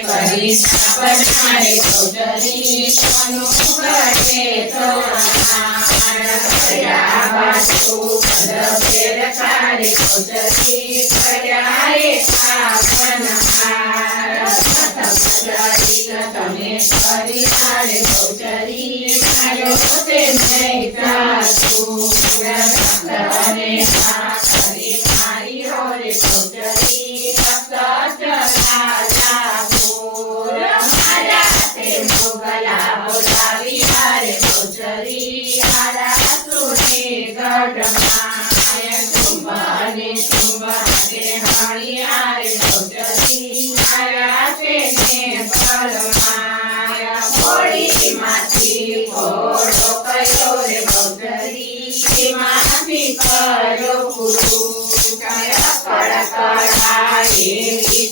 કરી બનારે ચૌધરી અનુગઢે તો બાજુ પદભેદ કારે ચૌધરી કર્યાએ તમે કરી તારે ચૌધરી કર્યો તે નહીં સાચું અને કરી મારી હોરે ચૌધરી બોલાવી હારે ચૌધરી હારા સુને ગઢમાં ચુંબને ચુંબને હણી હારે ચૌધરી હારા તેને પલમાયા હોળીમાંથી ઘોડો કયો રે ચૌધરી માંથી કર્યો પૂરું કયા કડકડા એવી